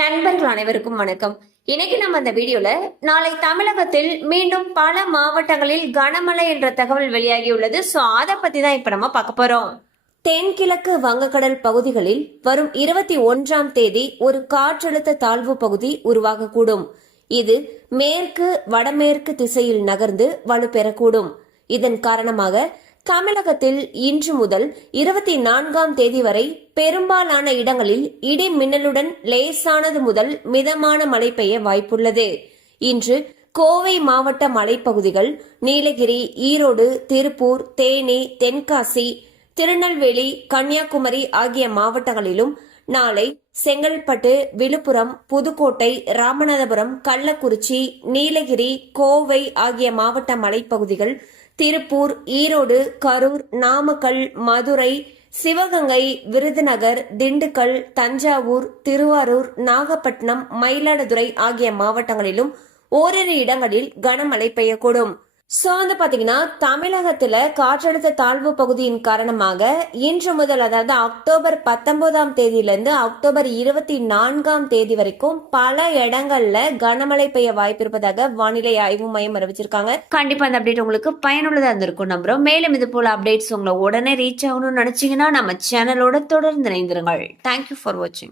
நண்பர்கள் அனைவருக்கும் வணக்கம். இன்னைக்கு நம்ம அந்த வீடியோல நாளை தமிழகத்தில் மீண்டும் பல மாவட்டங்களில் கனமழை என்ற தகவல் வெளியாகியுள்ளது. சோ அதை பத்தி தான் இப்ப நம்ம பார்க்க போறோம். தென்கிழக்கு வங்கக்கடல் பகுதிகளில் வரும் 21ஆம் தேதி ஒரு காற்றழுத்த தாழ்வு பகுதி உருவாகக்கூடும். இது மேற்கு வடமேற்கு திசையில் நகர்ந்து வலுப்பெறக்கூடும். இதன் காரணமாக தமிழகத்தில் இன்று முதல் 24ஆம் தேதி வரை பெரும்பாலான இடங்களில் இடி மின்னலுடன் லேசானது முதல் மிதமான மழை பெய்ய வாய்ப்புள்ளது. இன்று கோவை மாவட்ட மலைப்பகுதிகள், நீலகிரி, ஈரோடு, திருப்பூர், தேனி, தென்காசி, திருநெல்வேலி, கன்னியாகுமரி ஆகிய மாவட்டங்களிலும், நாளை செங்கல்பட்டு, விழுப்புரம், புதுக்கோட்டை, ராமநாதபுரம், கள்ளக்குறிச்சி, நீலகிரி, கோவை ஆகிய மாவட்ட மலைப்பகுதிகள், திருப்பூர், ஈரோடு, கரூர், நாமக்கல், மதுரை, சிவகங்கை, விருதுநகர், திண்டுக்கல், தஞ்சாவூர், திருவாரூர், நாகப்பட்டினம், மயிலாடுதுறை ஆகிய மாவட்டங்களிலும் ஓரிரு இடங்களில் கனமழை பெய்யக்கூடும். சோ வந்து பாத்தீங்கன்னா தமிழகத்துல காற்றழுத்த தாழ்வு பகுதியின் காரணமாக இன்று முதல், அதாவது அக்டோபர் 19ஆம் தேதியிலிருந்து அக்டோபர் 24ஆம் தேதி வரைக்கும் பல இடங்கள்ல கனமழை பெய்ய வாய்ப்பு இருப்பதாக வானிலை ஆய்வு மையம் அறிவிச்சிருக்காங்க. கண்டிப்பா அந்த அப்டேட் உங்களுக்கு பயனுள்ளதா இருந்திருக்கும் நம்புறோம். மேலும் இது போல அப்டேட்ஸ் உங்களை உடனே ரீச் ஆகணும்னு நினைச்சீங்கன்னா நம்ம சேனலோட தொடர்ந்து இணைந்திருங்கள். தேங்க்யூ ஃபார் வாட்சிங்.